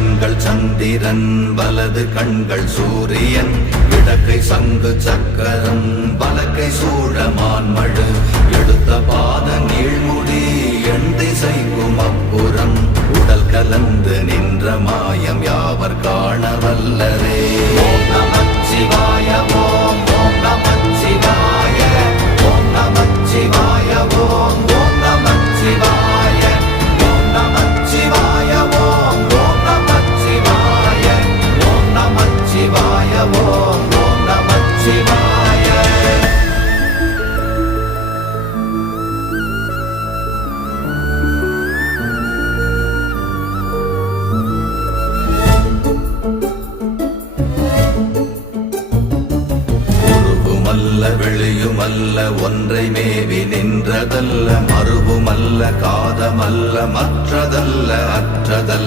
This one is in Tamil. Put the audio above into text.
கண்கள் சந்திரன் வலது கண்கள் சூரியன் இடக்கை சங்கு சக்கரம் வலக்கை சூழமான்மழு எடுத்த பாத நீழ்முடி எண் திசைக்கும் அப்புறம் உடல் கலந்து நின்ற மாயம் யாவர் காண வல்லரே. ஓம் நமச்சிவாய ஓம் ஓம் நமச்சிவாய ஓம் நமச்சிவாய ஓம் ஓம் நமச்சிவாய ஓம் நமச்சிவாய ஓம் ஓம் நமச்சிவாய ஓம் நமச்சிவாய ஓம் ஓம் நமச்சிவாய. வெளியுமல்ல ஒன்றை மேவி நின்றதல்ல மறுவுமல்ல காதமல்ல மற்றதல்ல அற்றதல்ல